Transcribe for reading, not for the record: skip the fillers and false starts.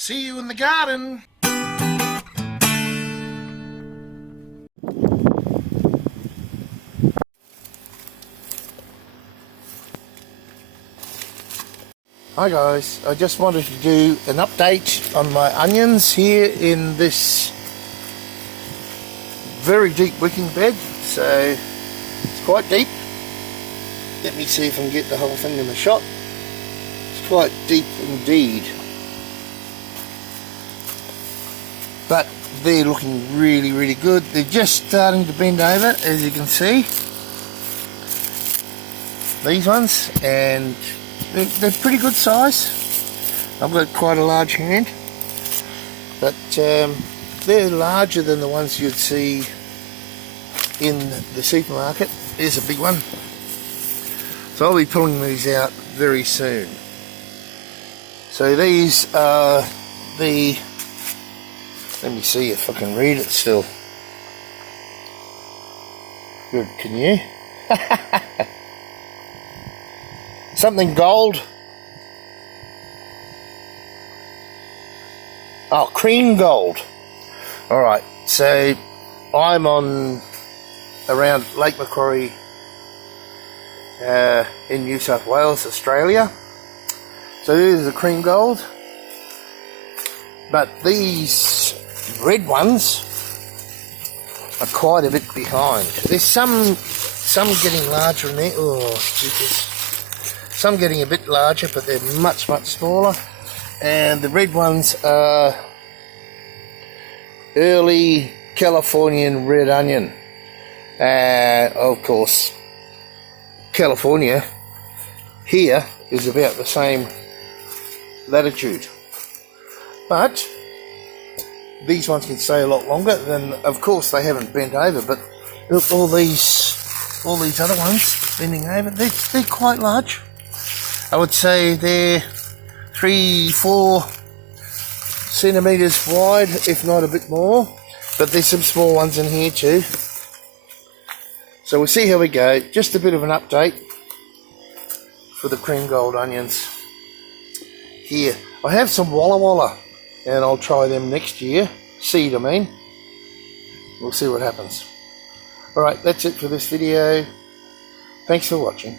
See you in the garden. Hi guys, I just wanted to do an update on my onions here in this very deep wicking bed. So it's quite deep. Let me see if I can get the whole thing in the shot. It's quite deep indeed. But they're looking really good. They're just starting to bend over, as you can see. These ones, and they're pretty good size. I've got quite a large hand, but they're larger than the ones you'd see in the supermarket. Here's a big one. So I'll be pulling these out very soon. So these are the, let me see if I can read it still. Good, can you? Something gold. Oh, cream gold. Alright, so I'm on around Lake Macquarie in New South Wales, Australia. So this is the cream gold. But these red ones are quite a bit behind. There's some getting larger in there. Oh, Jesus. Some getting a bit larger, but they're much smaller. And the red ones are early Californian red onion. Of course, California here is about the same latitude. But these ones can stay a lot longer. Then, of course, they haven't bent over. But look, all these other ones bending over, they're quite large. I would say they're 3-4 centimetres wide, if not a bit more. But there's some small ones in here too. So we'll see how we go. Just a bit of an update for the cream gold onions. Here, I have some Walla Walla, and I'll try them next year. Seed, I mean. We'll see what happens. Alright, that's it for this video. Thanks for watching.